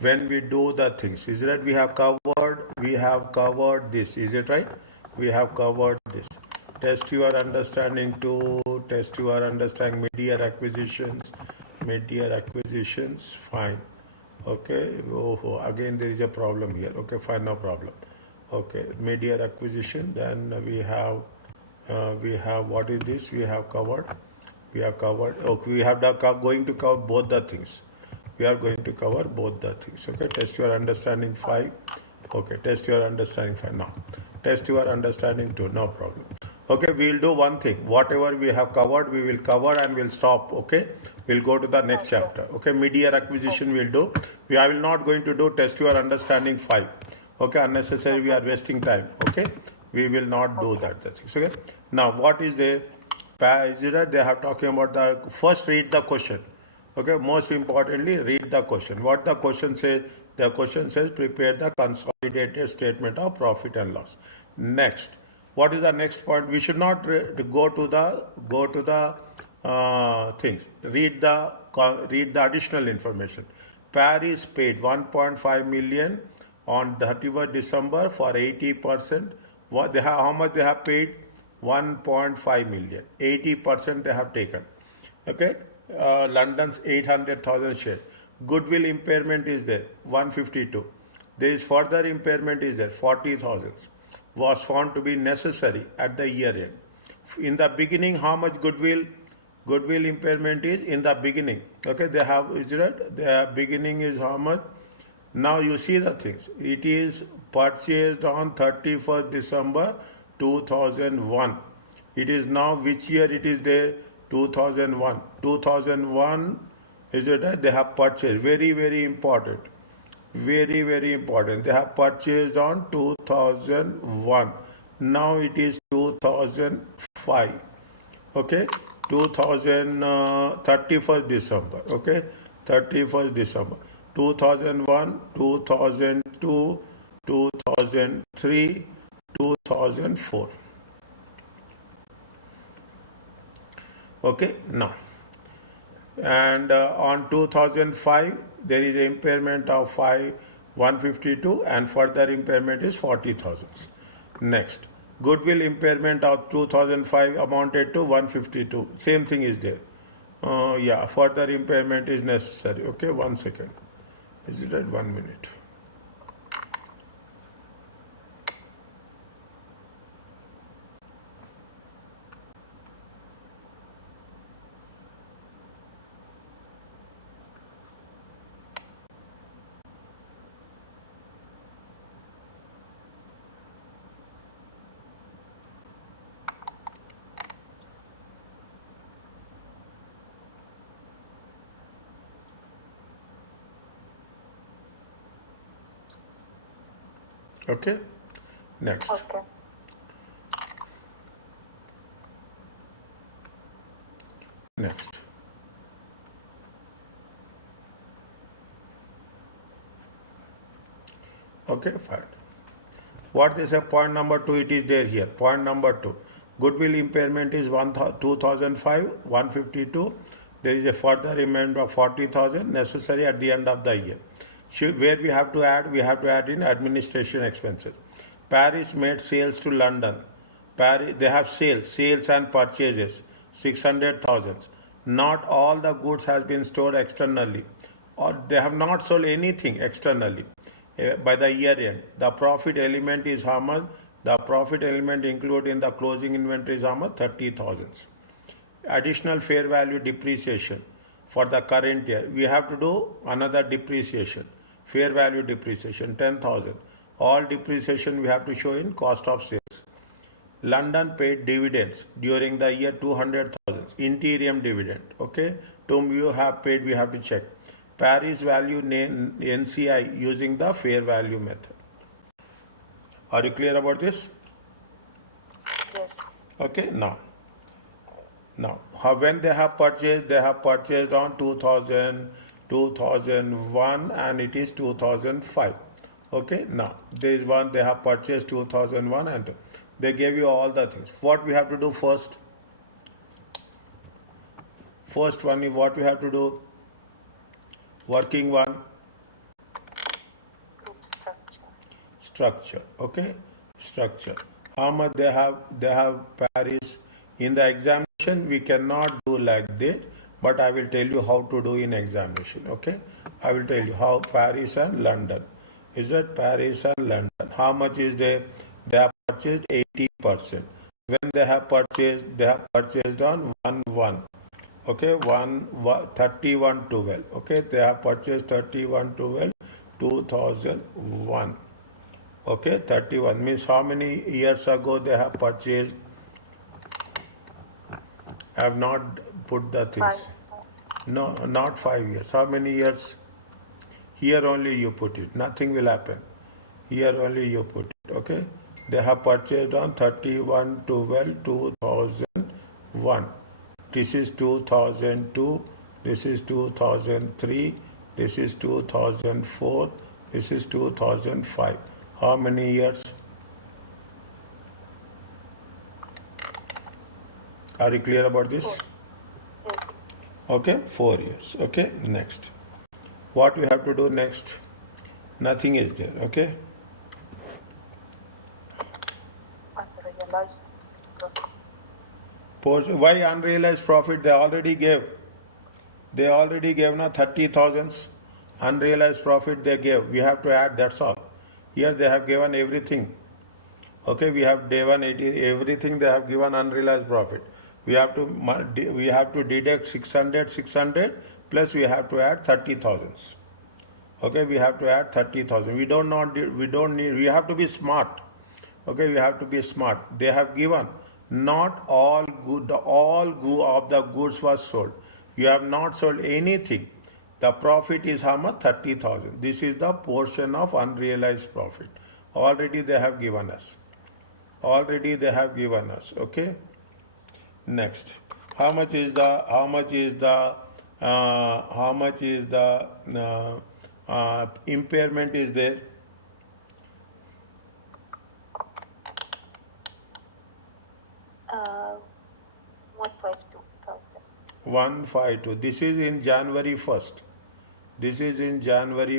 when we do the things. Is it right? We have covered this. Is it right? We have covered this. Test your understanding to test your understanding mid-year acquisitions, fine. Okay, again there is a problem here. Okay, fine, no problem. Okay, mid-year acquisition, then we have what is this? We have covered. Okay, we have going to cover both the things. We are going to cover both the things. Okay, test your understanding 5. Okay, test your understanding 5 now. Test your understanding 2, no problem. Okay, we will do one thing. Whatever we have covered, we will cover and we'll stop. Okay, we'll go to the next chapter. Okay, mid-year acquisition we'll do. I will not going to do test your understanding 5. Okay, unnecessary, we are wasting time. Okay, we will not do that. That's it. Okay, now what is the they have talking about the first read the question. Okay, most importantly, read the question. What the question says? The question says prepare the consolidated statement of profit and loss. Next, what is the next point? We should not go to the things. Read the additional information. Paris paid 1.5 million on 31st December for 80%. How much they have paid? 1.5 million. 80% they have taken. Okay. London's 800,000 shares. Goodwill impairment is there, 152. There is further impairment is there, 40,000. Was found to be necessary at the year end. In the beginning, how much goodwill impairment is in the beginning? Okay, they have, is it? The beginning is how much? Now you see the things. It is purchased on 31st December 2001. It is now which year it is there? 2001. 2001, is it right? They have purchased. Very, very important. Very, very important. They have purchased on 2001. Now it is 2005. Okay? 31st December. Okay? 31st December. 2001, 2002, 2003, 2004. Okay, now, and on 2005 there is an impairment of 152 and further impairment is 40,000. Next, goodwill impairment of 2005 amounted to 152. Same thing is there. Yeah, further impairment is necessary. Okay, 1 second. Is it at 1 minute? Okay, next. Okay. Next. Okay, fine. What they say, point number 2, it is there here. Point number 2. Goodwill impairment is 2005, 152. There is a further amount of 40,000 necessary at the end of the year. Where we have to add in administration expenses. Paris made sales to London. Paris, they have sales and purchases, 600,000. Not all the goods has been stored externally, or they have not sold anything externally by the year end. The profit element is how much? The profit element included in the closing inventory is how much? 30,000. Additional fair value depreciation for the current year. We have to do another depreciation. Fair value depreciation, 10,000. All depreciation we have to show in cost of sales. London paid dividends during the year 200,000. Interim dividend. Okay. Whom you have paid, we have to check. Paris value NCI using the fair value method. Are you clear about this? Yes. Okay. Now, when they have purchased on 2001 and it is 2005. Okay, now there is one they have purchased 2001 and they gave you all the things. What we have to do first? First one is what we have to do. Working one. structure. Okay, structure. How much they have? They have Paris. In the examination, we cannot do like this, but I will tell you how to do in examination. Okay, I will tell you how Paris and London. Is it Paris and London? How much is they? They have purchased 80%. When they have purchased on 1-1. Okay, 31-12. Okay, they have purchased 31-12, 2001. Okay, 31 means how many years ago they have purchased? I have not put the things. 5. No, not 5 years. How many years? Here only you put it. Nothing will happen. Here only you put it. Okay, they have purchased on 31-12-2001. This is 2002, this is 2003, this is 2004, this is 2005. How many years? Are you clear about this? 4. Yes. Okay, 4 years. Okay, next. What we have to do next? Nothing is there. Okay. Unrealized profit. Why unrealized profit? They already gave. They already gave now 30,000 unrealized profit they gave. We have to add, that's all. Here they have given everything. Okay, we have given everything they have given unrealized profit. We have to deduct 600 plus we have to add 30,000. Okay, we have to add 30,000. We have to be smart. Okay, we have to be smart. They have given not all of the goods was sold. You have not sold anything. The profit is how much? 30,000. This is the portion of unrealized profit. Already they have given us. Okay. Next, how much is the impairment is there? 152,000. 152. This is in January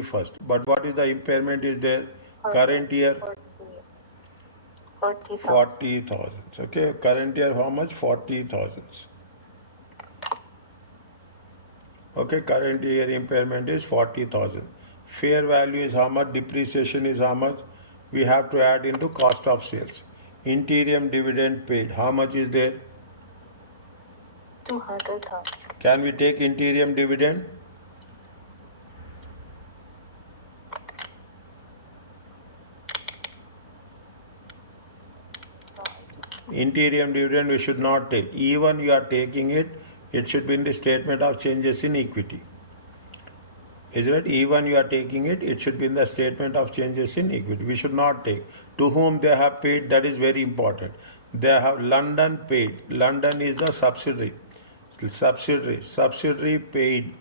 1st. But what is the impairment is there? Current year? 40,000. Okay, current year how much? 40,000. Okay, current year impairment is 40,000. Fair value is how much? Depreciation is how much? We have to add into cost of sales. Interim dividend paid, how much is there? 200,000. Can we take interim dividend? Interim dividend we should not take. Even you are taking it, it should be in the statement of changes in equity. Is it? Even you are taking it, it should be in the statement of changes in equity. We should not take. To whom they have paid, that is very important. They have London paid. London is the subsidiary. Subsidiary paid.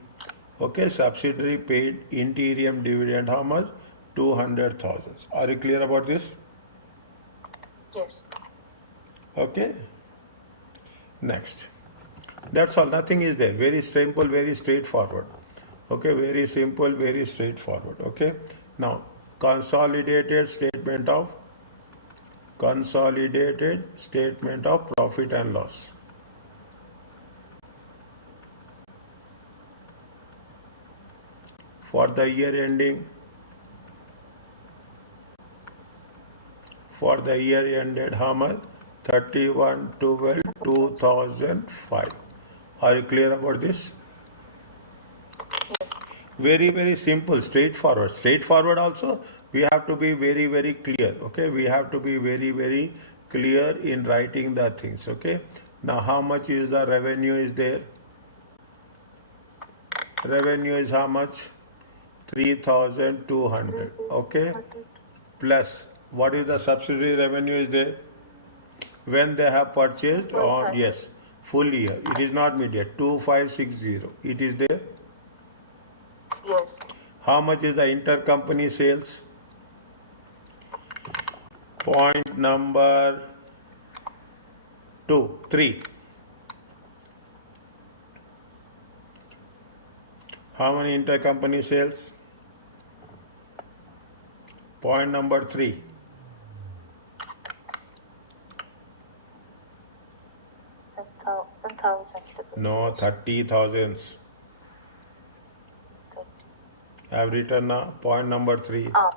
Okay, subsidiary paid interim dividend how much? 200,000. Are you clear about this? Yes. Okay. Next. That's all. Nothing is there. Very simple, very straightforward. Okay, very simple, very straightforward. Okay. Now, consolidated statement of profit and loss. For the year ending, ended how much? 31/12/2005. Are you clear about this? Very, very simple, straightforward. Straightforward also, we have to be very, very clear. Okay, we have to be very, very clear in writing the things. Okay. Now, how much is the revenue is there? Revenue is how much? 3,200. Okay. Plus, what is the subsidiary revenue is there? When they have purchased on, yes, full year. It is not immediate. 2,560. It is there. Yes. How much is the intercompany sales? Point number 3. How many intercompany sales? Point number 3. No, 30,000. 30. I have written now point number 3. Ah,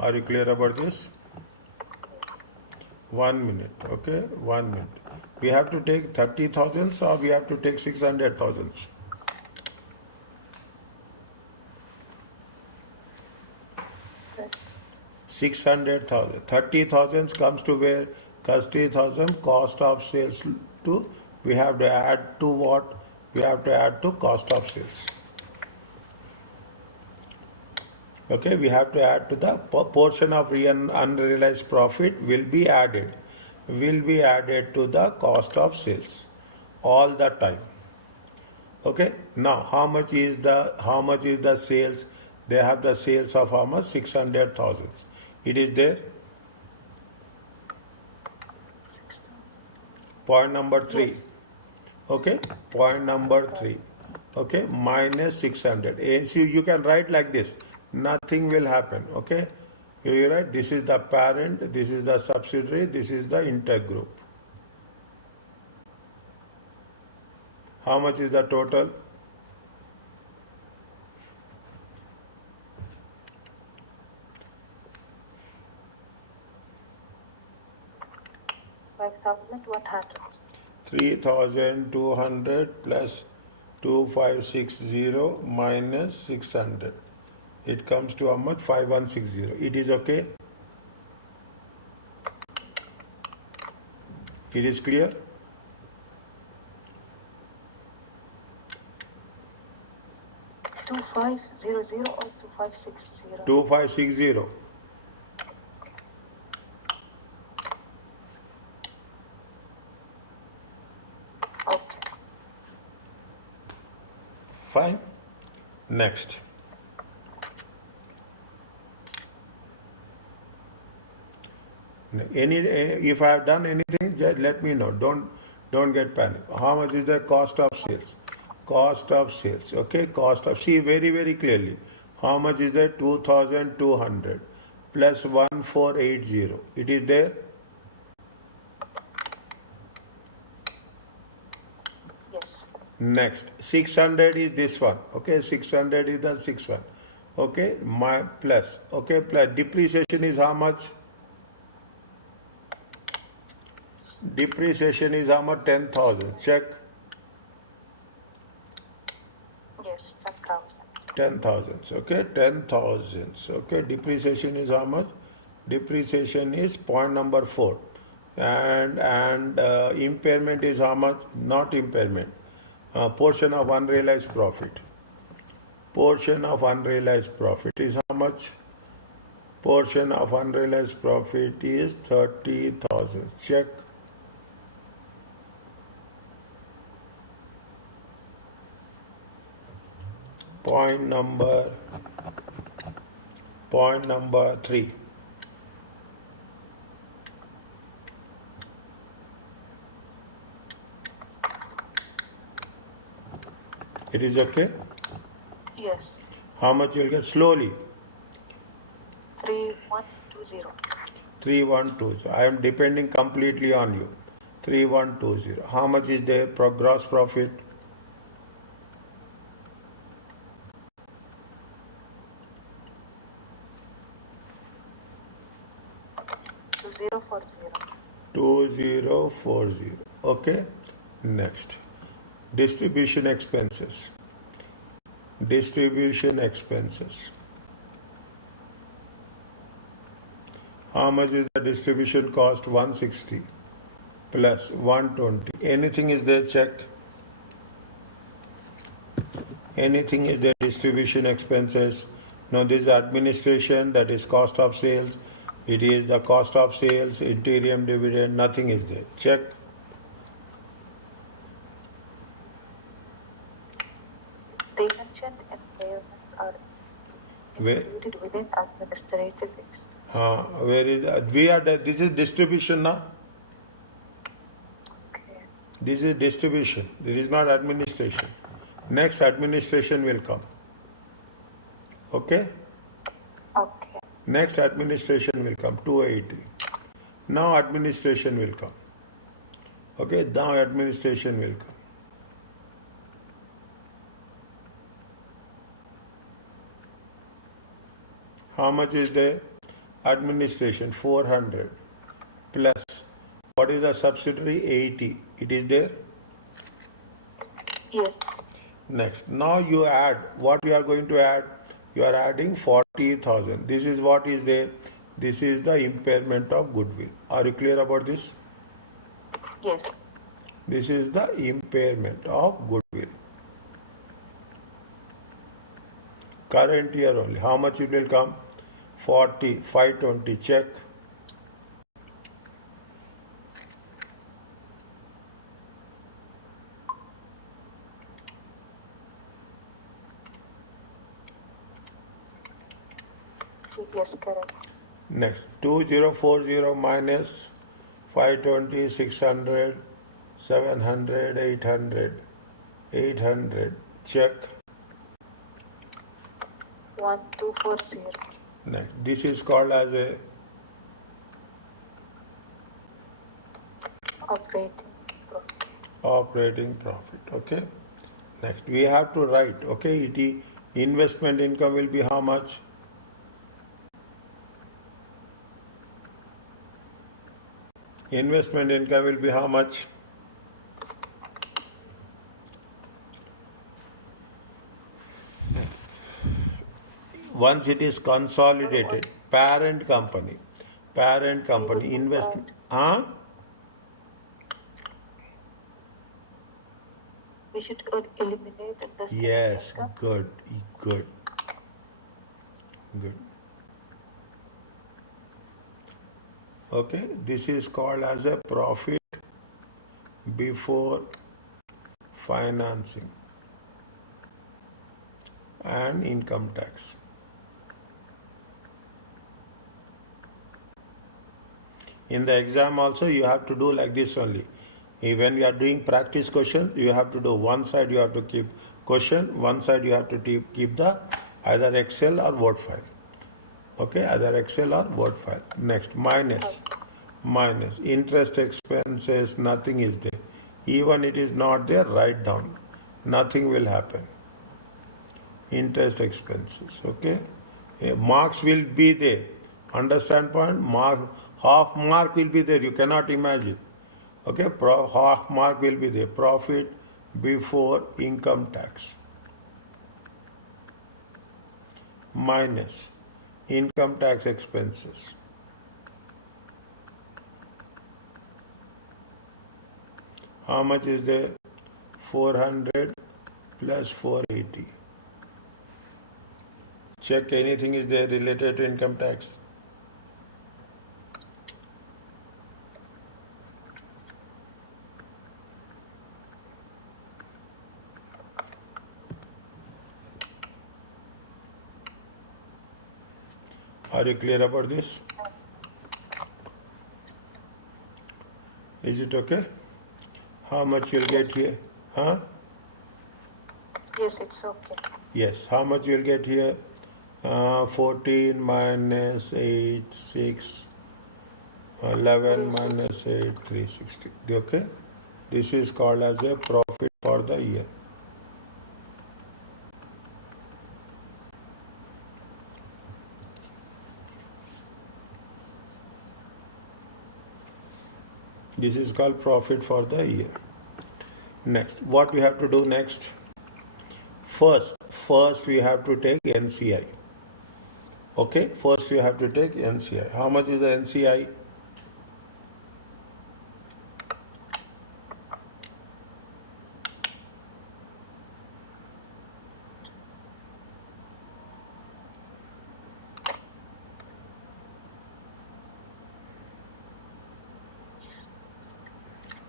Are you clear about this? yes. 1 minute, okay? 1 minute. We have to take 30,000 or we have to take 600,000? 600,000. 30,000 comes to where? 30,000 cost of sales to, we have to add to what? We have to add to cost of sales. Okay, we have to add to the portion of unrealized profit will be added to the cost of sales all the time. Okay, now how much is the sales? They have the sales of how much? 600,000. It is there. 16. Point number 3. Yes. Okay, point number 3. Okay, minus 600. And you can write like this. Nothing will happen. Okay, you write this is the parent, this is the subsidiary, this is the intergroup. How much is the total? 5,100. 3,200 plus 2560 minus 600. It comes to how much? 5160. It is okay? It is clear? Two 2500 or 2560? 2560. Okay. Fine. Next. If I have done anything, just let me know. Don't get panic. How much is the cost of sales? Cost of sales. Okay, cost of, see very very clearly. How much is the 2,200 plus 1,480? It is there. Yes. Next, 600 is this one. Okay, 600 is the 6 one. Okay, my plus. Okay, plus depreciation is how much? Depreciation is how much? 10,000. Check. Yes, 10,000. 10,000. Okay, 10,000. Okay, depreciation is how much? Depreciation is point number 4. And impairment is how much? Not impairment. Portion of unrealized profit. Portion of unrealized profit is how much? Portion of unrealized profit is 30,000. Check. Point number 3. It is okay? Yes. How much you'll get? Slowly. 3120. 3120. I am depending completely on you. 3120. How much is there? Gross profit? 2040. 2040. Okay. Next. Distribution expenses. Distribution expenses. How much is the distribution cost? 160 plus 120. Anything is there? Check. Anything is there? Distribution expenses. No, this is administration, that is cost of sales. It is the cost of sales, interim dividend, nothing is there. Check. They mentioned impairments are included within administrative expenses. Where is we are? This is distribution now. Okay. This is distribution. This is not administration. Next, administration will come. Okay. Okay. Next, administration will come. 280. Now administration will come. Okay, now administration will come. How much is the administration? 400 plus what is the subsidiary? 80. It is there. Yes. Next, now you add what you are going to add. You are adding 40,000. This is what is there. This is the impairment of goodwill. Are you clear about this? Yes. This is the impairment of goodwill. Current year only. How much it will come? 40, 520. Check. Yes, correct. Next, 2040 minus 520, 600, 700, 800, 800. Check. 1240. Next, this is called as a Operating profit. operating profit. Okay. Next, we have to write. Okay, investment income will be how much? Investment income will be how much? Once it is consolidated, parent company, investment. Huh? We should eliminate investment Yes, income. good. Okay, this is called as a profit before financing and income tax. In the exam also you have to do like this only. When we are doing practice questions, you have to do one side you have to keep question, one side you have to keep the either Excel or Word file. Okay, either Excel or Word file. Next, minus interest expenses, nothing is there. Even it is not there, write down. Nothing will happen. Interest expenses, okay. Marks will be there. Understand point? Half mark will be there. You cannot imagine. Okay, half mark will be there. Profit before income tax minus income tax expenses. How much is there? 400 plus 480. Check anything is there related to income tax. Are you clear about this? Is it okay? How much you'll get here? Huh? Yes, it's okay. Yes. How much you'll get here? 14 minus 8, 6, 11 minus 8, 360. Okay? This is called as a profit for the year. This is called profit for the year. Next, what we have to do next? First we have to take NCI. Okay, first you have to take NCI. How much is the NCI?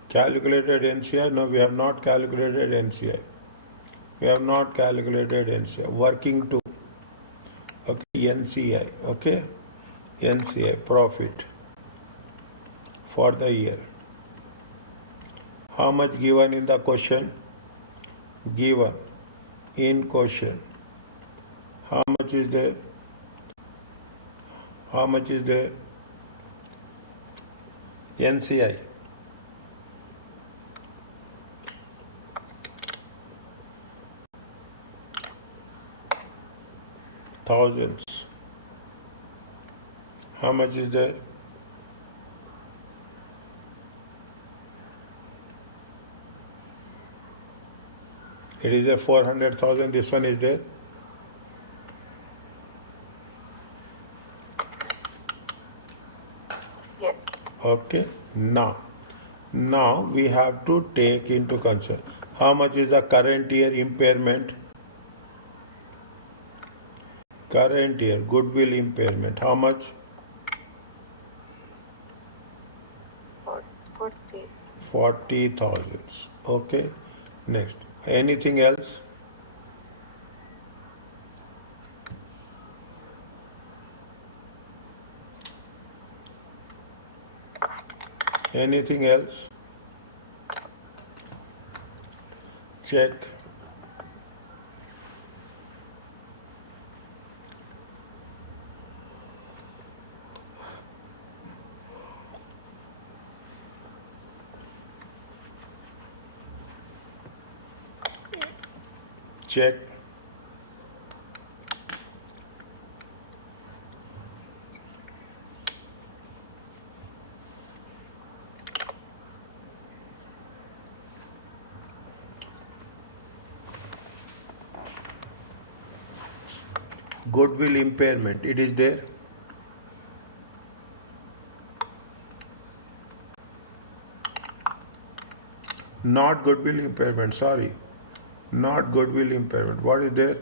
Calculated NCI? No, we have not calculated NCI. We have not calculated NCI. Working to. Okay, NCI. Okay, NCI profit for the year. How much given in the question? Given in question. How much is there? How much is there? NCI. thousands. How much is there? It is a 400,000. This one is there. Yes. Okay. Now we have to take into consideration how much is the current year impairment. Current year goodwill impairment. How much? 40. 40,000. Okay. Next. Anything else? Anything else? Check. Check. Goodwill impairment. It is there. Not goodwill impairment. Sorry. Not goodwill impairment. What is there?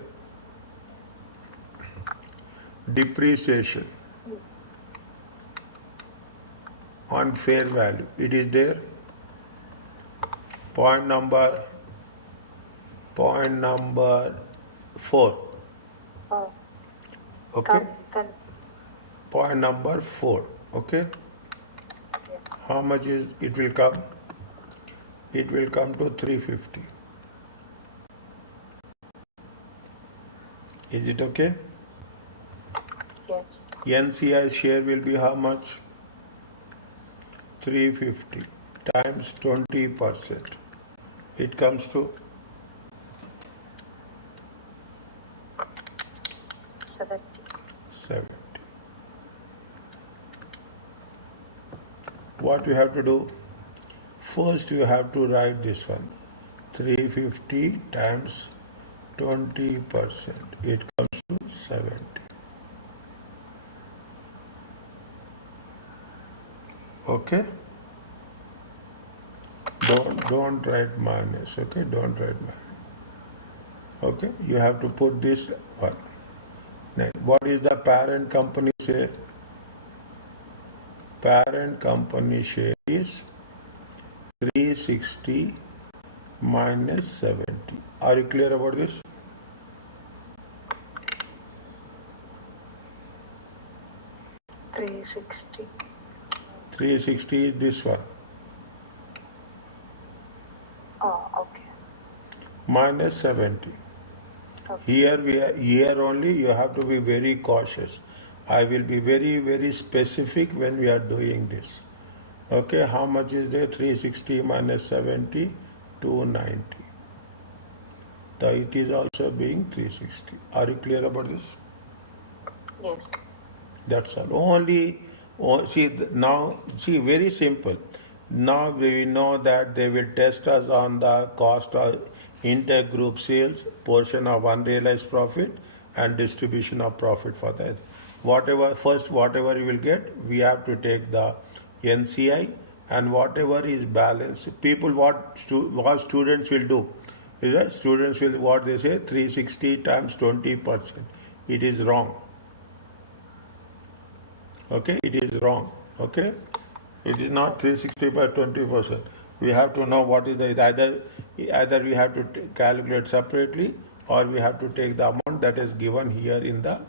Depreciation on fair value. It is there. Point number 4. Oh, Okay. come. Point number 4. Okay. Yes. How much is it will come? It will come to 350. Is it okay? Yes. NCI share will be how much? 350 times 20%. It comes to 70. 70. What you have to do? First you have to write this one. 350 times 20%. It comes to 70. Okay? Don't write minus. Okay? Don't write minus. Okay? You have to put this one. Next, what is the parent company share? Parent company share is 360 minus 70. Are you clear about this? $360. 360 is this one. Oh, okay. Minus 70. Okay. Here only you have to be very cautious. I will be very, very specific when we are doing this. Okay, how much is there? 360 minus 70, 290. It is also being 360. Are you clear about this? Yes. That's all. See, very simple. Now we know that they will test us on the cost of intergroup sales, portion of unrealized profit, and distribution of profit for that. Whatever you will get, we have to take the NCI, and whatever is balance. What students will do is that students will what they say 360 times 20%. It is wrong. Okay, it is wrong. Okay, it is not 360 by 20%. We have to know what is the either we have to calculate separately or we have to take the amount that is given here in the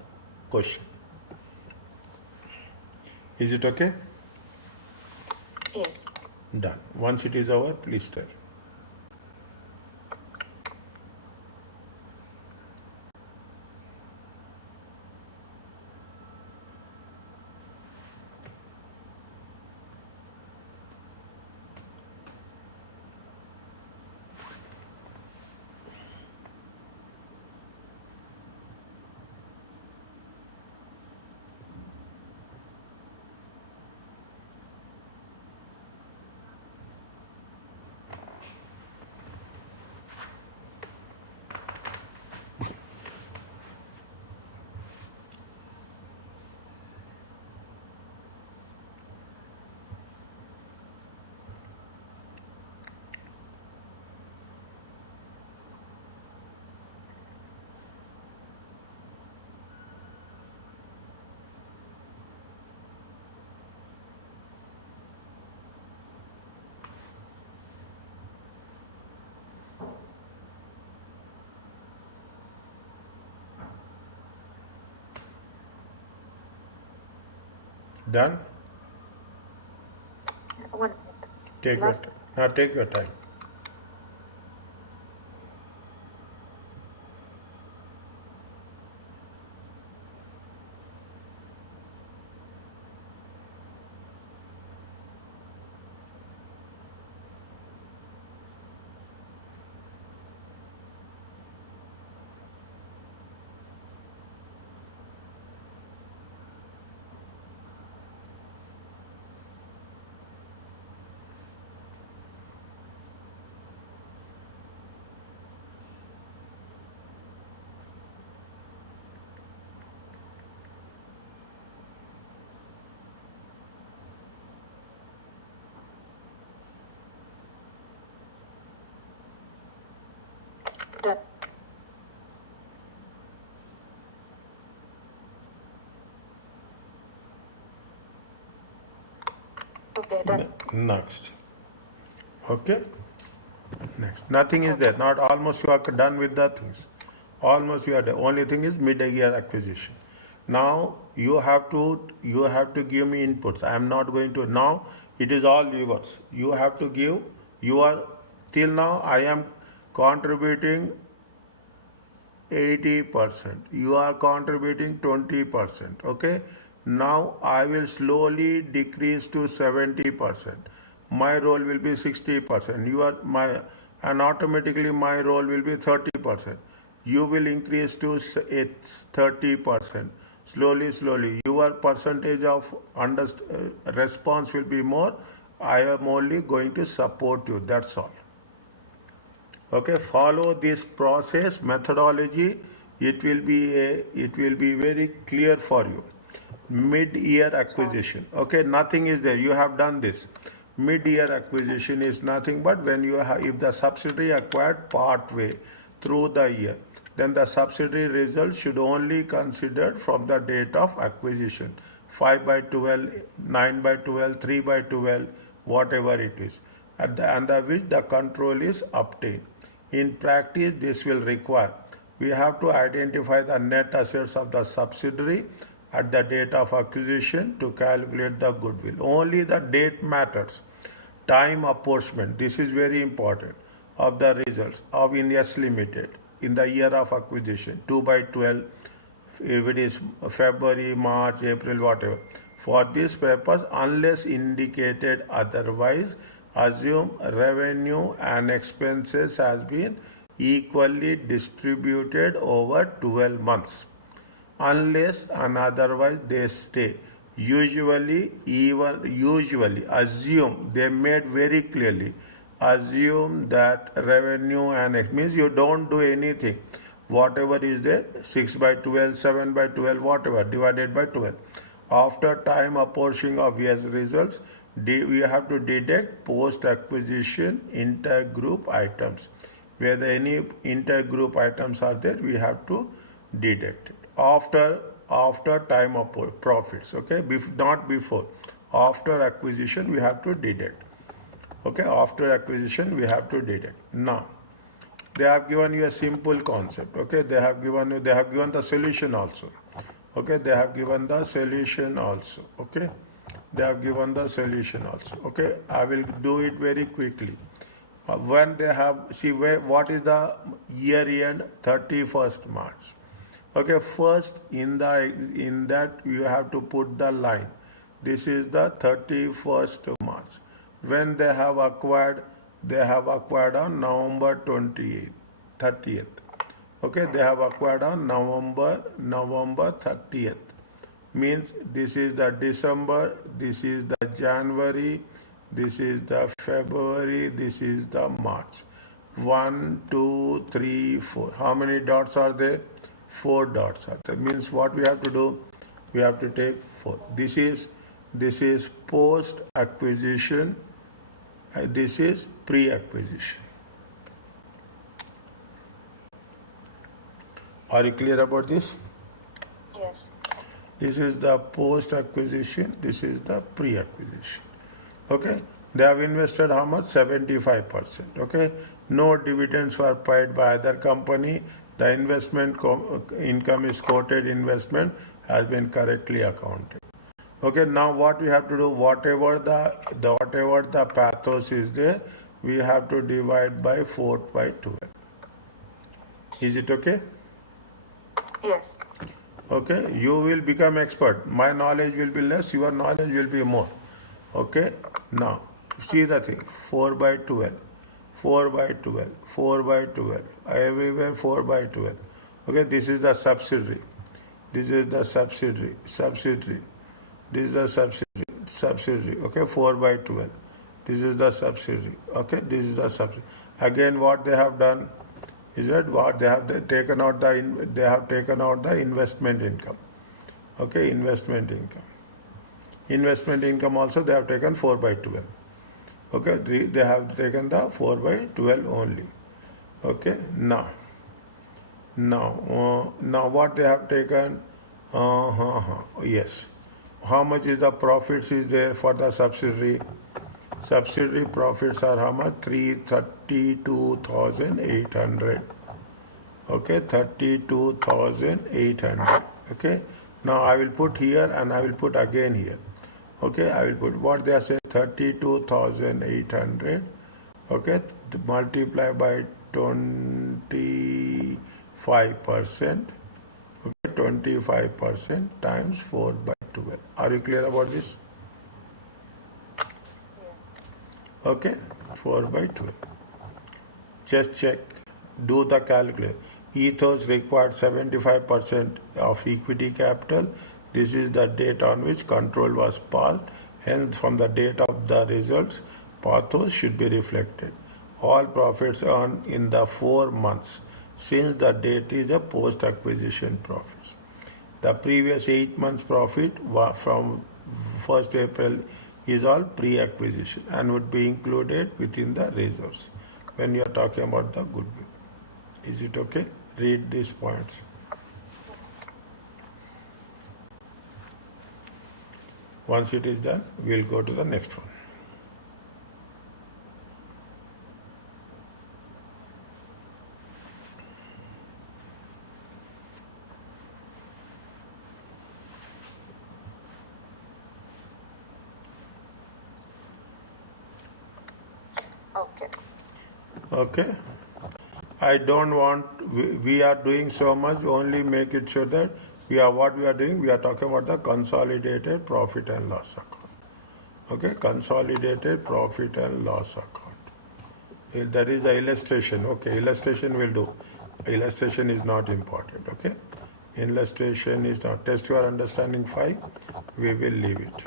question. Is it okay? Yes. Done. Once it is over, please tell. Done? 1 minute. Take take your time. Done. Okay, done. Next. Okay? Next. Nothing is there. Not almost you are done with the things. Almost you are done. Only thing is mid-year acquisition. Now you have to give me inputs. I am not going to now. It is all yours. You have to give. You are till now. I am contributing 80%. You are contributing 20%. Okay. Now I will slowly decrease to 70%. My role will be 60%. You are my and automatically my role will be 30%. You will increase to 30%. Slowly, slowly. Your percentage of response will be more. I am only going to support you. That's all. Okay, follow this process methodology. It will be very clear for you. Mid-year acquisition. Okay, nothing is there. You have done this. Mid-year acquisition is nothing but when you have, if the subsidiary acquired part way through the year, then the subsidiary result should only considered from the date of acquisition. 5 by 12, 9 by 12, 3 by 12, whatever it is, at the under which the control is obtained. In practice, this will require we have to identify the net assets of the subsidiary at the date of acquisition to calculate the goodwill. Only the date matters. Time apportionment, this is very important, of the results of India's Limited in the year of acquisition, 2 by 12, if it is February, March, April, whatever. For this purpose, unless indicated otherwise, assume revenue and expenses has been equally distributed over 12 months. Unless and otherwise they stay. Usually assume, they made very clearly, assume that revenue and it means you don't do anything. Whatever is there, 6 by 12, 7 by 12, whatever, divided by 12. After time apportioning of yes results, we have to deduct post-acquisition intergroup items. Where any intergroup items are there, we have to deduct it. After time of profits, okay, not before. After acquisition, we have to deduct. Okay, after acquisition, we have to deduct. Now, they have given you a simple concept. Okay, they have given the solution also. Okay, they have given the solution also. Okay, they have given the solution also. Okay, I will do it very quickly. When they have what is the year end 31st March. Okay, first in that you have to put the line. This is the 31st March. When they have acquired on November 30th. Okay, they have acquired on November 30th. Means this is the December, this is the January, this is the February, this is the March. 1, 2, 3, 4. How many dots are there? 4 dots are there. Means what we have to do? We have to take 4. This is post acquisition. This is pre-acquisition. Are you clear about this? Yes. This is the post-acquisition. This is the pre-acquisition. Okay. They have invested how much? 75%. Okay. No dividends were paid by either company. The investment income is quoted investment has been correctly accounted. Okay, now what we have to do, whatever the pathos is there, we have to divide by 4 by 12. Is it okay? Yes. Okay, you will become expert. My knowledge will be less, your knowledge will be more. Okay, now see the thing, 4 by 12, 4 by 12, 4 by 12, everywhere 4 by 12. Okay, this is the subsidiary, this is the subsidiary, this is the subsidiary, okay, 4 by 12. This is the subsidiary, okay, this is the subsidiary. Again, what they have done is that what they have taken out the investment income, okay, investment income. Investment income also they have taken 4 by 12. Okay, they have taken the 4 by 12 only. Okay, now what they have taken? Yes. How much is the profits is there for the subsidiary? Subsidiary profits are how much? 332,800. Okay, 32,800. Okay, now I will put here and I will put again here. Okay, I will put what they are saying, 32,800. Okay, multiply by 25%. Okay, 25% times 4 by 12. Are you clear about this? Okay, 4 by 12. Just check, do the calculation. Ethos required 75% of equity capital. This is the date on which control was passed. Hence, from the date of the results, pathos should be reflected. All profits earned in the 4 months since the date is the post-acquisition profits. The previous 8 months profit from 1st April is all pre-acquisition and would be included within the reserves when you are talking about the goodwill. Is it okay? Read these points. Once it is done, we'll go to the next one. Okay. Okay. I don't want, we are doing so much, only make it sure that what we are doing, we are talking about the consolidated profit and loss account. Okay, consolidated profit and loss account. That is the illustration. Okay, illustration will do. Illustration is not important. Okay, illustration is not. Test your understanding 5, we will leave it.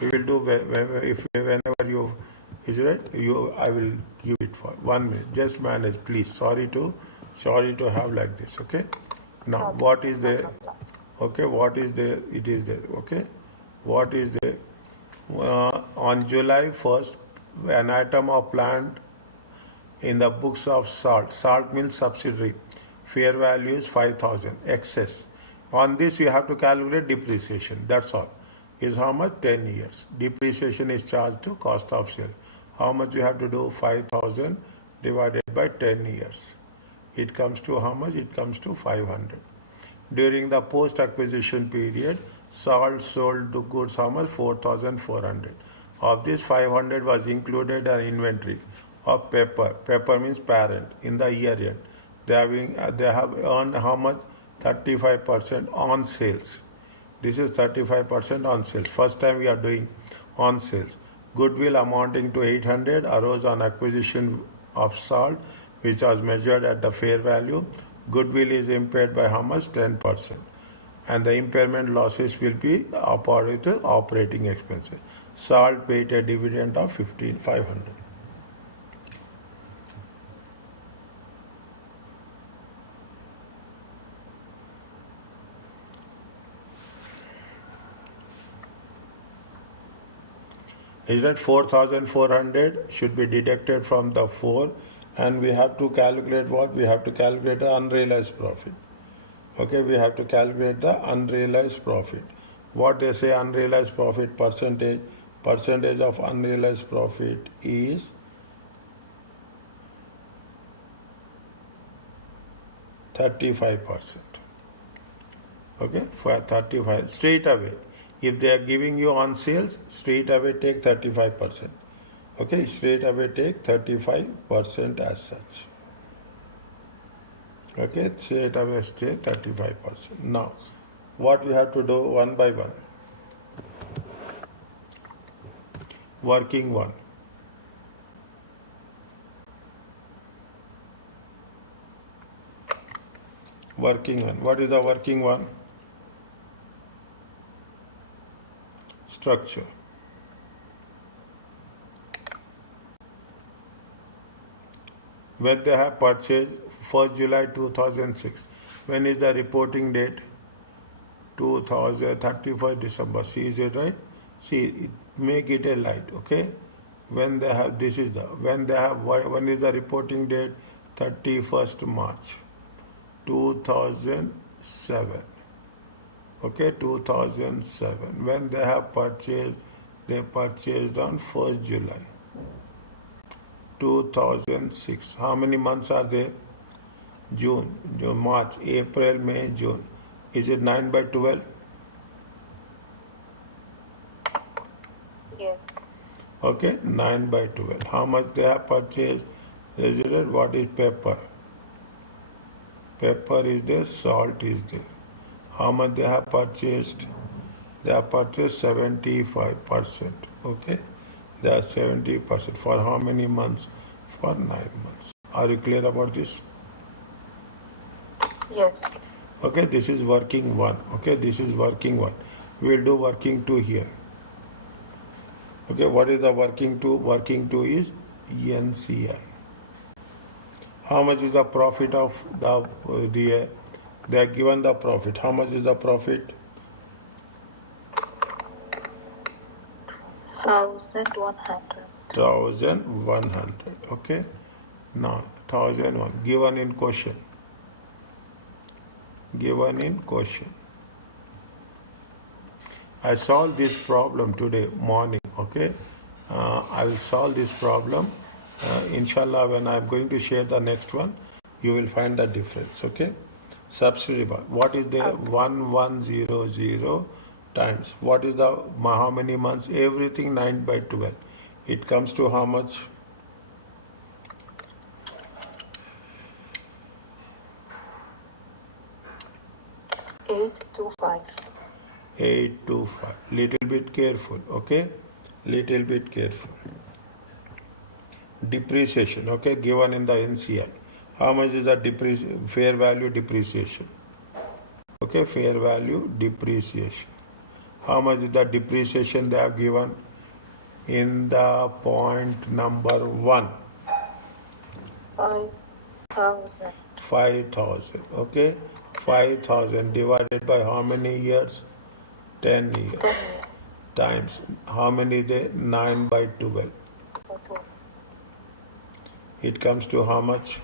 We will do whenever you is right. I will give it for 1 minute. Just manage, please. Sorry to have like this. Okay. Now what is there? Okay, what is there? It is there. Okay, what is there? On July 1st, an item of plant in the books of salt. Salt means subsidiary. Fair value is 5,000. Excess. On this, you have to calculate depreciation. That's all. Is how much? 10 years. Depreciation is charged to cost of sale. How much you have to do? 5,000 divided by 10 years. It comes to how much? It comes to 500. During the post-acquisition period, salt sold to goods how much? 4,400. Of this, 500 was included an inventory of pepper. Pepper means parent in the year end. They have earned how much? 35% on sales. This is 35% on sales. First time we are doing on sales. Goodwill amounting to 800 arose on acquisition of salt, which was measured at the fair value. Goodwill is impaired by how much? 10%. And the impairment losses will be operating expenses. Salt paid a dividend of 15,500. Is that 4,400 should be deducted from the 4, and we have to calculate what? We have to calculate the unrealized profit. Okay, we have to calculate the unrealized profit. What they say unrealized profit percentage? Percentage of unrealized profit is 35%. Okay, for 35 straight away. If they are giving you on sales, straight away take 35%. Okay, straight away take 35% as such. Okay, straight away take 35%. Now, what we have to do one by one. Working one. Working one. What is the working one? Structure. When they have purchased 1st July 2006. When is the reporting date? 31st December. See, is it right? See, make it a light, okay? When they have, this is the, when they have, when is the reporting date? 31st March 2007. Okay, 2007. When they have purchased, they purchased on 1st July 2006. How many months are there? June, March, April, May, June. Is it 9 by 12? Yes. Okay, 9 by 12. How much they have purchased? Resident, what is pepper? Pepper is there, salt is there. How much they have purchased? They have purchased 75%. Okay, they are 70%. For how many months? For 9 months. Are you clear about this? Yes. Okay, this is working one. Okay, this is working one. We will do working two here. Okay, what is the working two? Working two is NCI. How much is the profit of the they are given the profit. How much is the profit? 1,100. 1,100. Okay. Now 1,001 given in question. Given in question. I solved this problem today morning. Okay. I will solve this problem. Inshallah, when I am going to share the next one, you will find the difference. Okay. Subsidy bar. What is the 1100 times? What is the how many months? Everything 9 by 12. It comes to how much? 825. 825. Little bit careful. Okay. Little bit careful. Depreciation. Okay. Given in the NCI. How much is the fair value depreciation? Okay, fair value depreciation. How much is the depreciation they have given in the point number 1? 5,000. 5,000. Okay, 5,000 divided by how many years? 10 years. 10 years. Times how many they? 9 by 12. Okay. It comes to how much?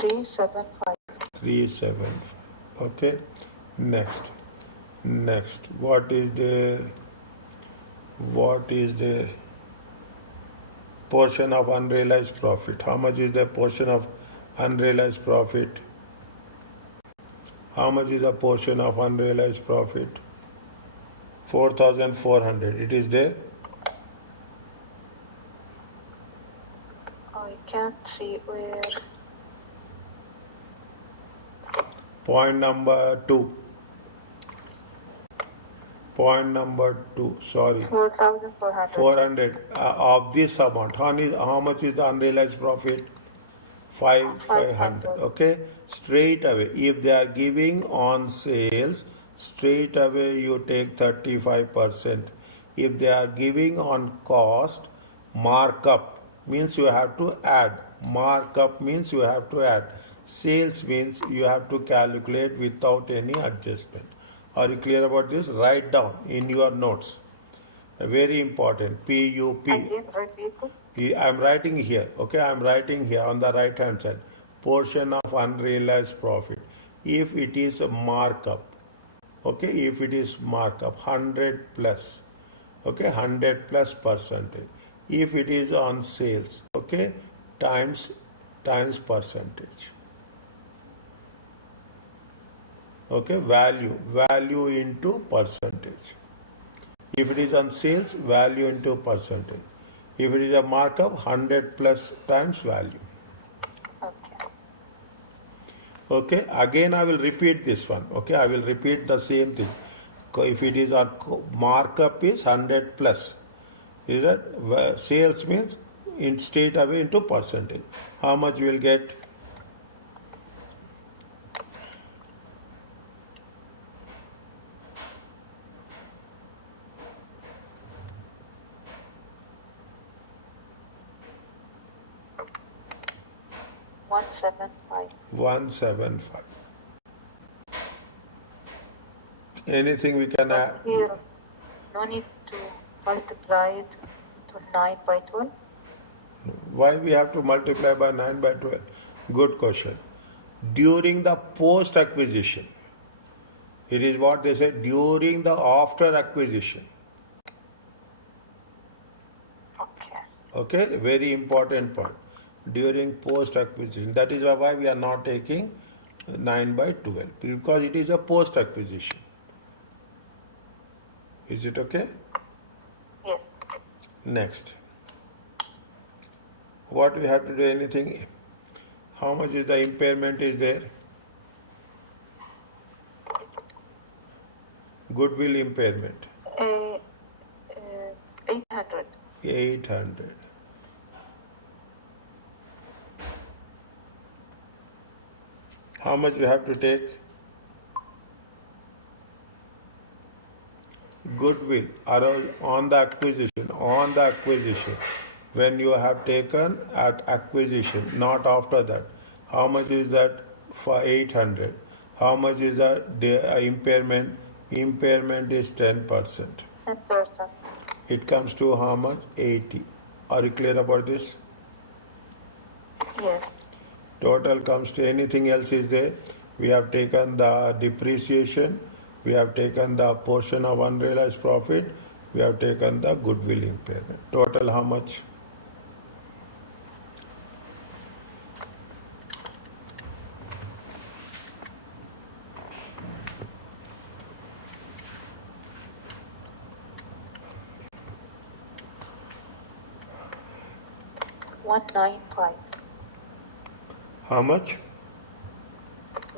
375. 375. Okay. Next. What is the portion of unrealized profit? How much is the portion of unrealized profit? How much is the portion of unrealized profit? 4,400. It is there. I can't see where. Point number 2. Sorry. 4,400. 400 of this amount. How much is the unrealized profit? 500. Okay. Straight away, if they are giving on sales, straight away you take 35%. If they are giving on cost, markup means you have to add. Markup means you have to add. Sales means you have to calculate without any adjustment. Are you clear about this? Write down in your notes. Very important. PUP. Again, repeat it. I am writing here. Okay, I am writing here on the right hand side. Portion of unrealized profit. If it is a markup, Okay, if it is markup 100 plus, okay, 100 plus percentage. If it is on sales, okay, times percentage. Okay, value into percentage. If it is on sales, value into percentage. If it is a markup, 100 plus times value. Okay. Okay, again I will repeat this one. Okay, I will repeat the same thing. If it is on markup is 100 plus, is that sales means in straight away into percentage. How much you will get? $175. 175. Anything we can But add? here, no need to multiply it to 9 by 12. Why we have to multiply by 9 by 12? Good question. During the post acquisition, it is what they say during the after acquisition. Okay. Okay, very important point. During post acquisition, that is why we are not taking 9 by 12 because it is a post acquisition. Is it okay? Yes. Next. What we have to do anything? How much is the impairment is there? Goodwill impairment. 800. 800. How much we have to take? Goodwill on the acquisition. When you have taken at acquisition, not after that. How much is that for 800? How much is the impairment? Impairment is 10%. 10%. It comes to how much? 80. Are you clear about this? Yes. Total comes to anything else is there. We have taken the depreciation. We have taken the portion of unrealized profit. We have taken the goodwill impairment. Total how much? $195. How much?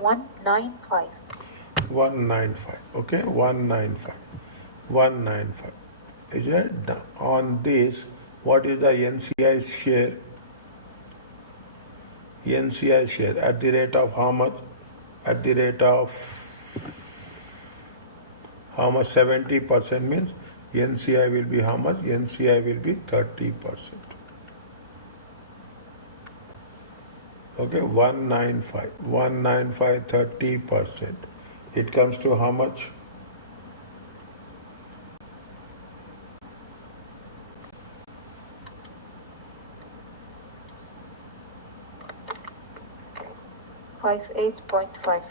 $195. 195. Okay, 195. 195. Is it done? On this, what is the NCI share? NCI share at the rate of how much? At the rate of how much? 70% means NCI will be how much? NCI will be 30%. Okay, 195. 195, 30%. It comes to how much? $58.5.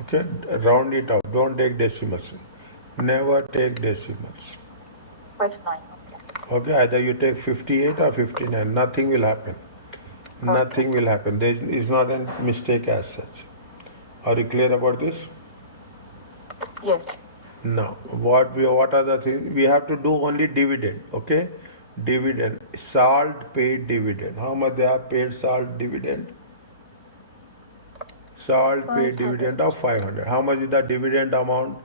Okay, round it out. Don't take decimals. Never take decimals. 59. Okay, either you take 58 or 59. Nothing will happen. Nothing will happen. There is not a mistake as such. Are you clear about this? Yes. Now, what are the things? We have to do only dividend. Okay, dividend. Salt paid dividend. How much they have paid salt dividend? Salt paid 500. dividend of 500. How much is the dividend amount?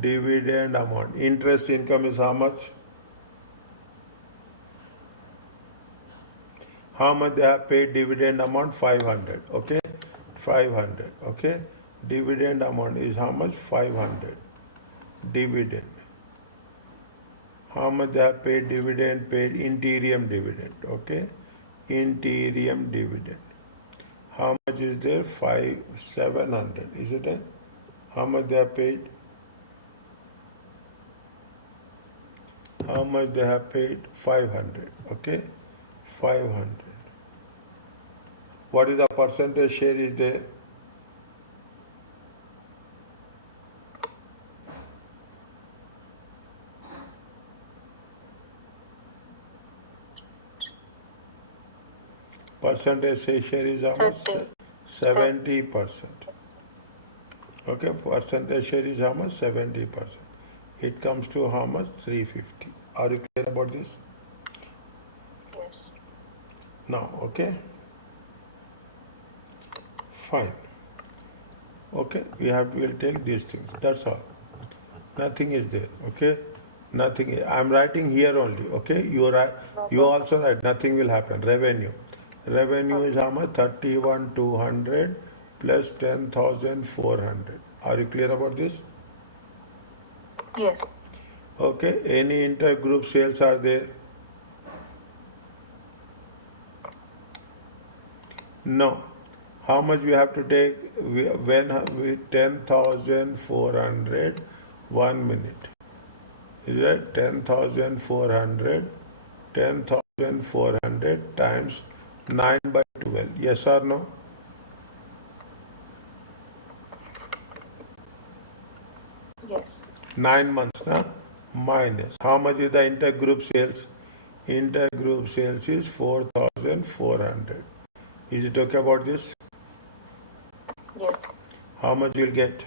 Dividend amount. Interest income is how much? How much they have paid dividend amount? 500. Okay, 500. Okay, dividend amount is how much? 500. Dividend. How much they have paid dividend? Paid interim dividend. Okay, interim dividend. How much is there? 700. Is it? How much they have paid? How much they have paid? 500. Okay, 500. What is the percentage share is there? Percentage share is how much? 30. 70%. Okay, percentage share is how much? 70%. It comes to how much? 350. Are you clear about this? Yes. Now, okay? Fine. Okay, we'll take these things. That's all. Nothing is there. Okay? Nothing. I'm writing here only. Okay? You also write. Nothing will happen. Revenue. Revenue is how much? 31,200 plus 10,400. Are you clear about this? Yes. Okay. Any intergroup sales are there? No. How much we have to take when we 10,400 1 minute? Is that 10,400 10,400 times 9 by 12? Yes or no? Yes. 9 months, na? Minus. How much is the intergroup sales? Intergroup sales is 4,400. Is it okay about this? Yes. How much you'll get?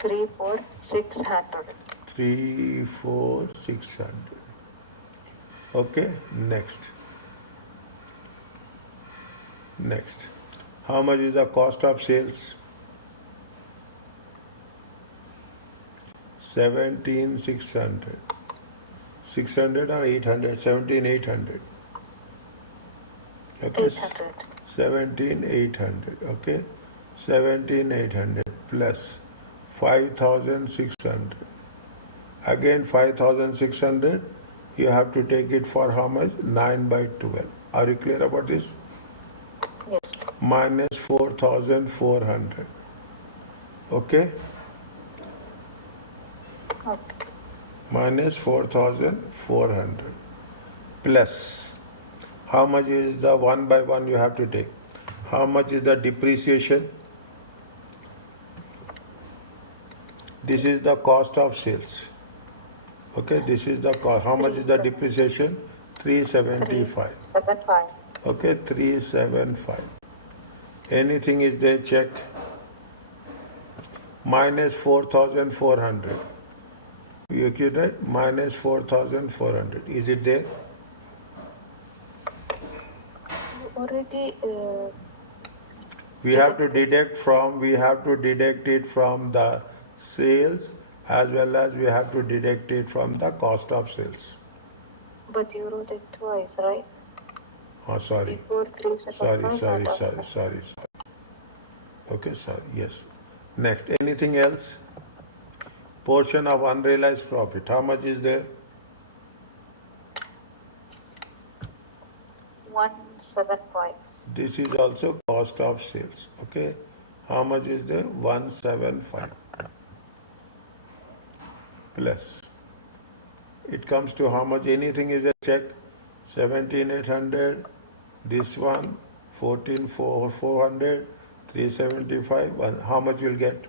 Three, 4, 600. 3, 4, 600. Okay, next. Next. How much is the cost of sales? 17,600. 600 or 800? 17,800. Okay. 800. 17,800. Okay. 17,800 plus 5,600. Again 5,600. You have to take it for how much? 9 by 12. Are you clear about this? Yes. Minus 4,400. Okay? Okay. Minus 4,400. Plus, how much is the 1 by 1 you have to take? How much is the depreciation? This is the cost of sales. Okay, this is the cost. How much is the depreciation? 375. 375. Okay, 375. Anything is there? Check. Minus 4,400. You get right? Minus 4,400. Is it there? You already. We have to deduct it from the sales as well as we have to deduct it from the cost of sales. But you wrote it twice, right? Oh, sorry. Before 375. Sorry. Okay, sorry. Yes. Next. Anything else? Portion of unrealized profit. How much is there? 175. This is also cost of sales. Okay. How much is there? 175. Plus. It comes to how much? Anything is a check? 17,800. This one 14,400. 375. How much you'll get?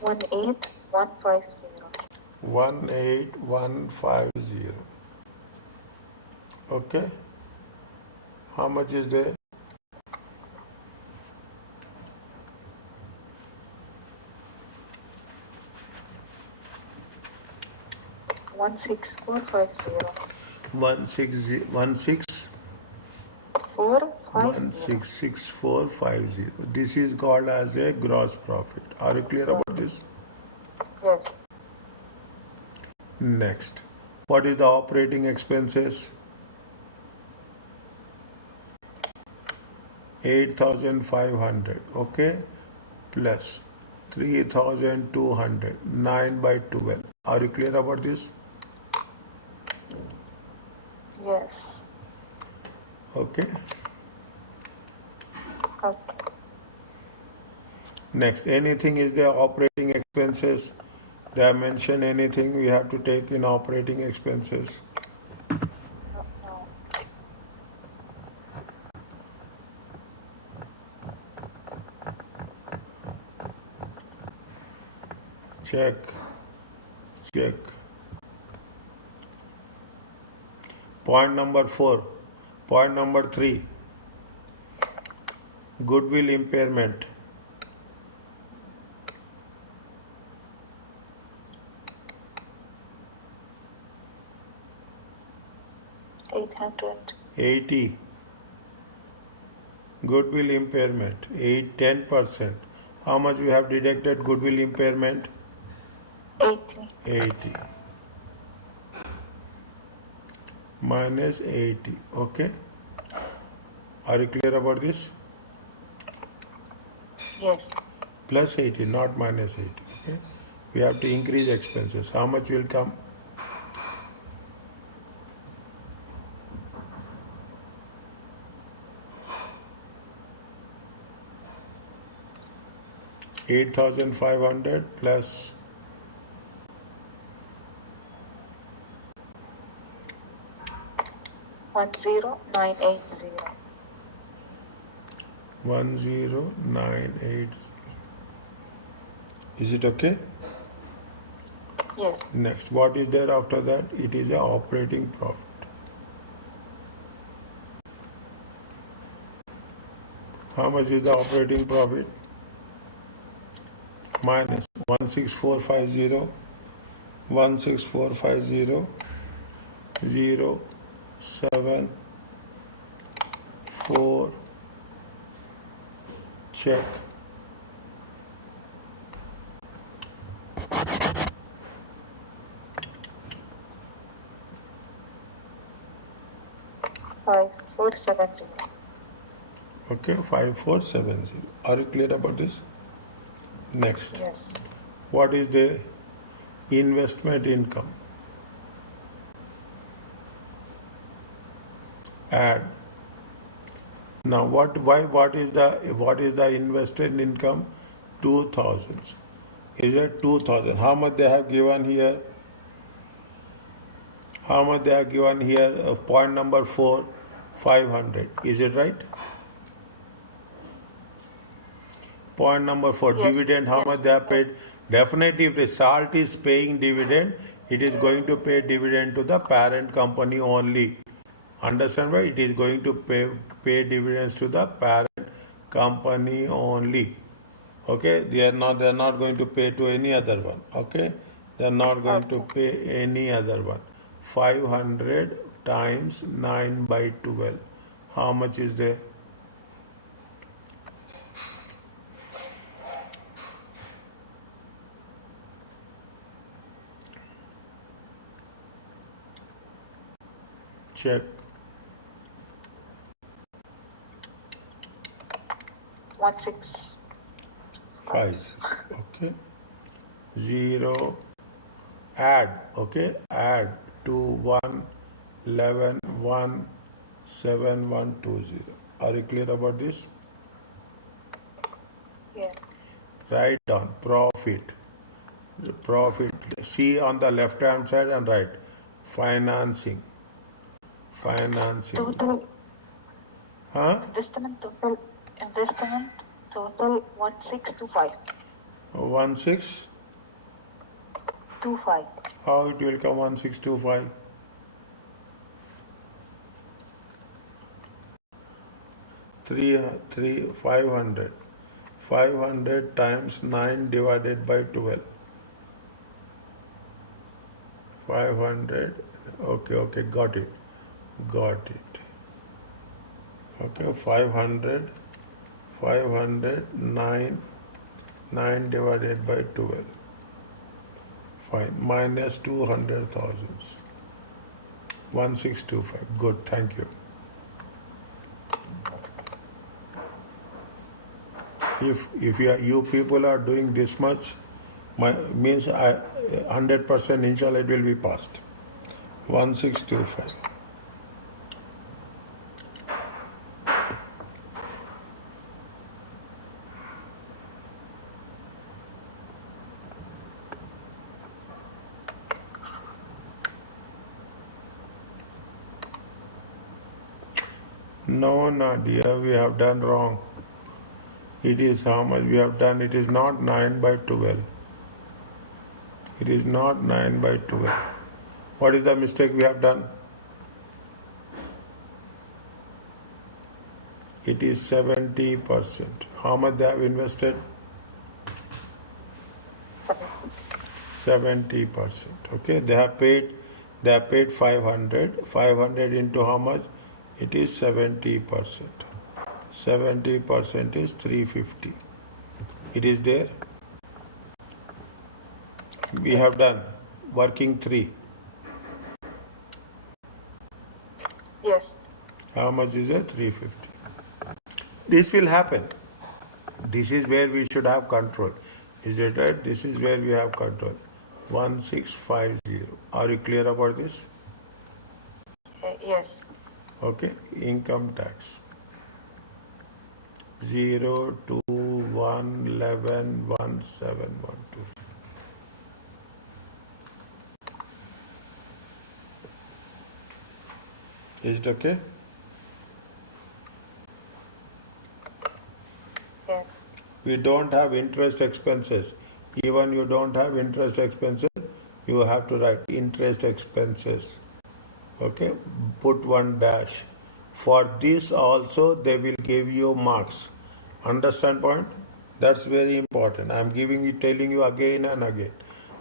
One eight one five zero. 18150. Okay. How much is there? 16450. 450. 16450. This is called as a gross profit. Are you clear about this? Yes. Next. What is the operating expenses? 8,500, okay, plus 3,200, 9 by 12. Are you clear about this? Yes. Okay. Okay. Next, anything is there operating expenses? They have mentioned anything we have to take in operating expenses? No, no. Check, check. Point number 4. Point number 3. Goodwill impairment. 800. 80. Goodwill impairment. 10%. How much we have deducted goodwill impairment? 80. 80. Minus 80. Okay. Are you clear about this? Yes. Plus 80, not minus 80. Okay. We have to increase expenses. How much will come? 8,500 plus 10980. 1098. Is it okay? Yes. Next, what is there after that? It is a operating profit. How much is the operating profit? Minus 16450, 16450, 0, 7, 4, check. Five, 470. Okay, 5470. Are you clear about this? Next, Yes. what is the investment income? Add. Now, what is the invested income? 2,000. Is it 2,000? How much they have given here? How much they have given here? Point number 4, 500. Is it right? Point number 4, Yes. dividend, how Yes. much they have paid? Definitely, if the SALT is paying dividend, it is going to pay dividend to the parent company only. Understand why? It is going to pay dividends to the parent company only. Okay, they are not going to pay to any other one. Okay, they are not going to Okay. pay any other one. 500 times 9 by 12. How much is there? Check. 165. 5. Okay. 0. Add. Okay. Add 2, 1, 11, 1, 7, 1, 2, 0. Are you clear about this? Yes. Write down profit. The profit. See on the left hand side and right. Financing. Financing. Total Huh? investment total 1625. 1, 6. 25. How it will come 1625? 500. 500 times 9 divided by 12. 500. Okay, got it. Got it. Okay, 500, 9 divided by 12. Fine. Minus 200,000. 1625. Good, thank you. If you people are doing this much, means 100% inshallah it will be passed. 1625. No, Nadia, we have done wrong. It is how much we have done. It is not 9 by 12. It is not 9 by 12. What is the mistake we have done? It is 70%. How much they have invested? 70%. Okay, they have paid 500. 500 into how much? It is 70%. 70% is 350. It is there. We have done working 3. Yes. How much is it? 350. This will happen. This is where we should have control. Is it right? This is where we have control. 1650. Are you clear about this? Yes. Okay. Income tax. 0, 2, 1, 11, 1, 7, 1, 2. Is it okay? Yes. We don't have interest expenses. Even you don't have interest expenses, you have to write interest expenses. Okay, put 1 dash. For this also they will give you marks. Understand point? That's very important. I'm telling you again and again.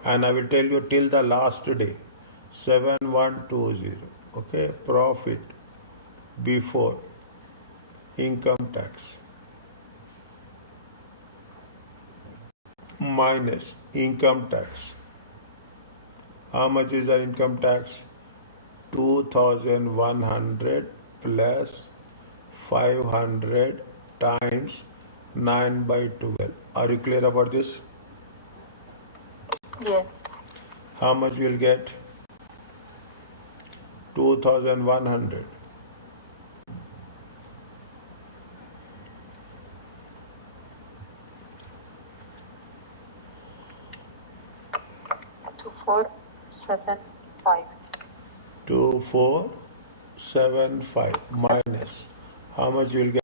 And I will tell you till the last day. 7120. Okay, profit before income tax minus income tax. How much is the income tax? 2100 plus 500 times 9 by 12. Are you clear about this? Yes. How much you will get? 2100. Two, 4, 7, 5. 2475 minus. How much you will get?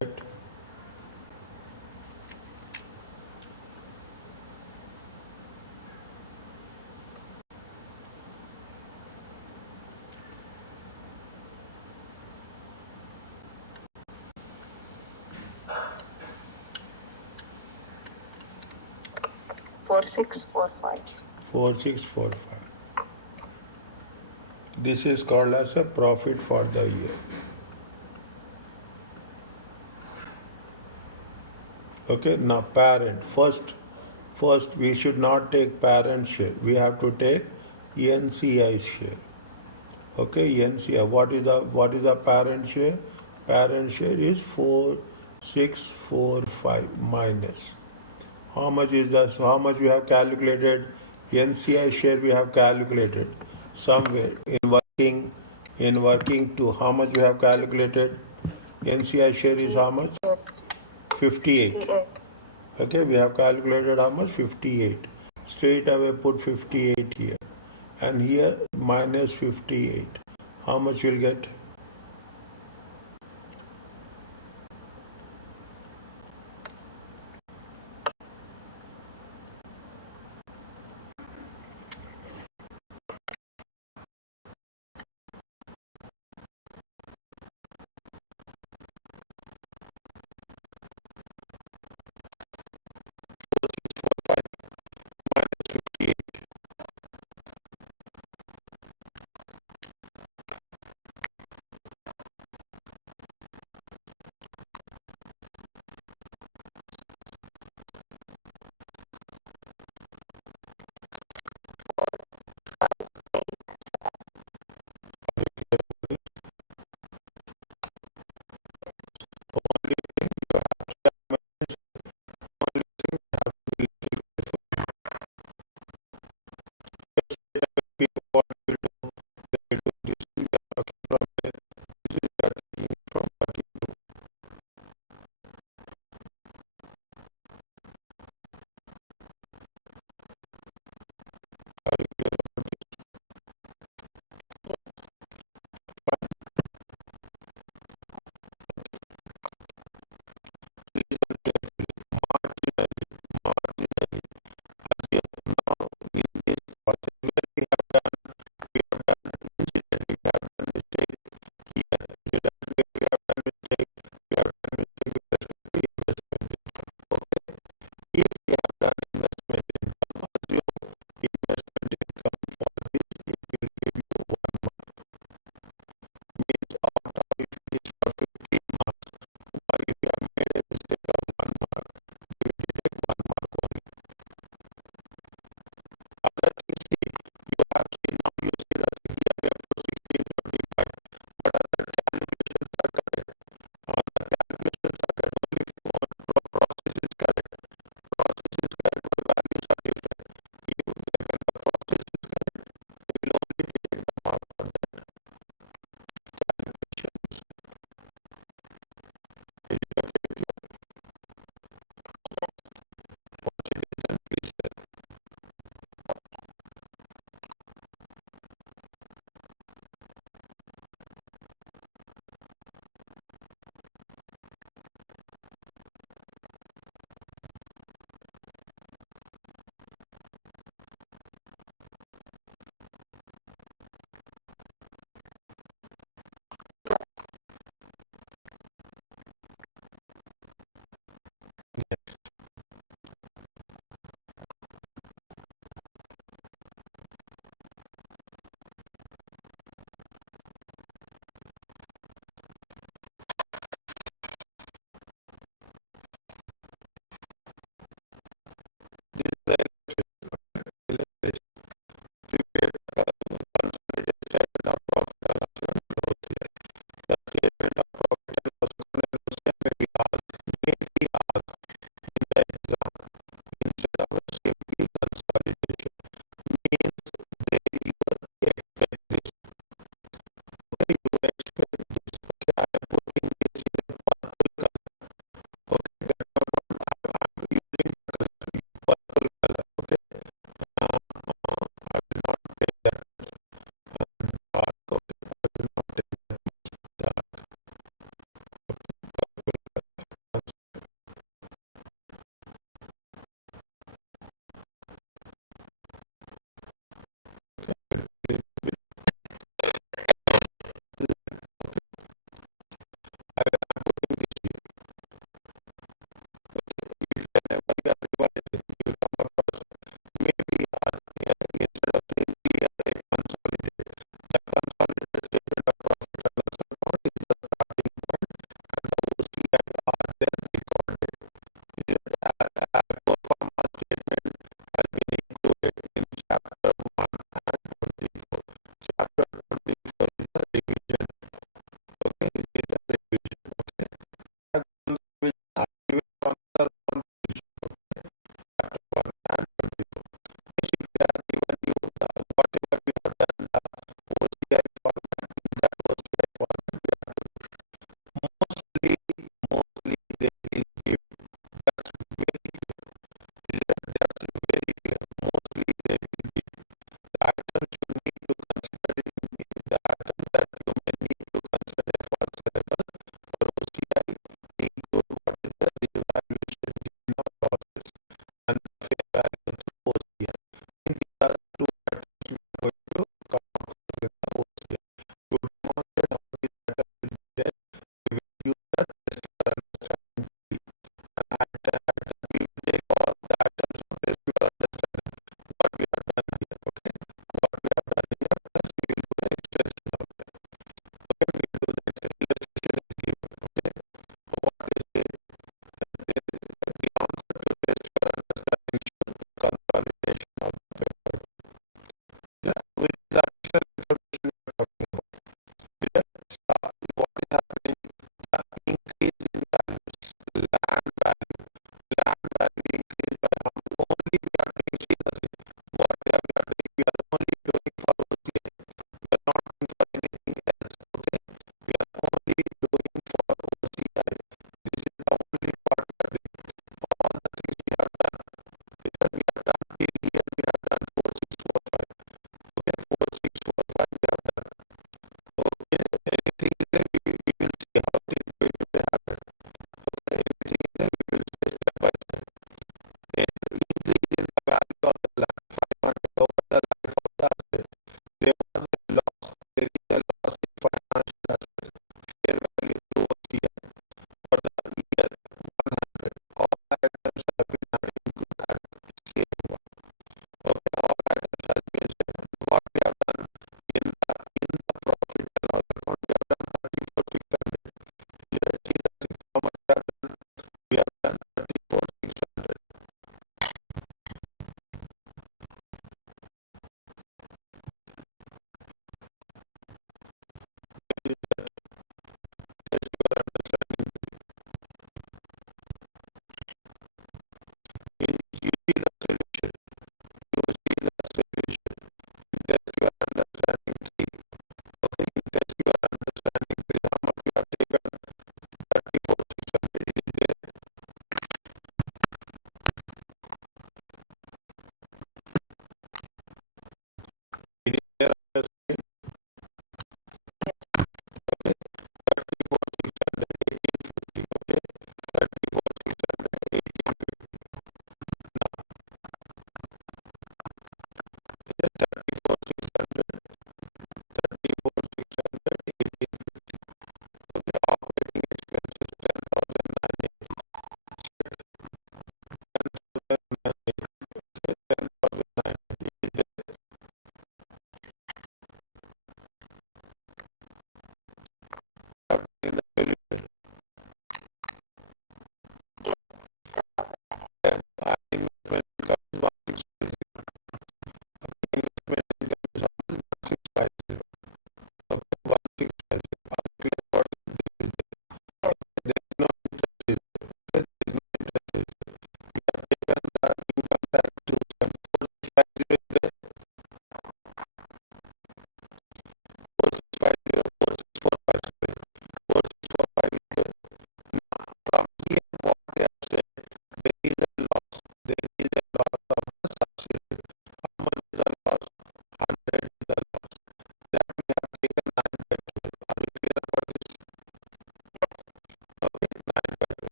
Four, 6, 4, 5. 4645. This is called as a profit for the year. Okay, now parent. First we should not take parent share. We have to take NCI share. Okay, NCI. What is the parent share? Parent share is 4645 minus. How much is that? So how much we have calculated? NCI share we have calculated somewhere in working 2. How much we have calculated? NCI share is how much? 58. Okay, we have calculated how much? 58. Straight away put 58 here. And here minus 58. How much you'll get? what we do, they do this, we are talking from there, this is we are taking it from what you do. Are you clear about it? Listen carefully. Marginally, marginally. As you now, in this process where we have done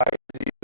buys